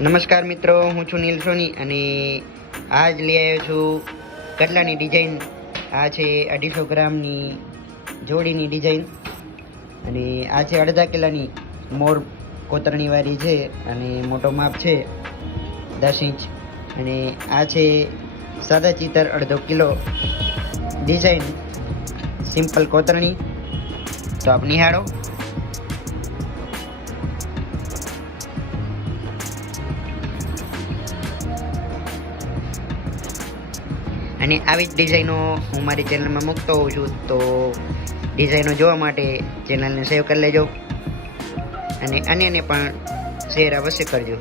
નમસ્કાર મિત્રો, હું છું નીલ સોની અને આજ લઈ આવ્યો છું કટલાની ડિઝાઇન. આ છે 250 ગ્રામની જોડીની ડિઝાઇન અને આ છે અડધા કિલોની મોર કોતરણી વાળી છે અને મોટો માપ છે 10 ઇંચ. અને આ છે સાદા ચિતર અડધો કિલો ડિઝાઇન સિમ્પલ કોતરણી. તો આપ નિહાળો. અને આવી જ ડિઝાઇનો હું મારી ચેનલમાં મૂકતો હોઉં છું, તો ડિઝાઇનો જોવા માટે ચેનલને સેવ કરી લેજો અને અન્યને પણ શેર અવશ્ય કરજો.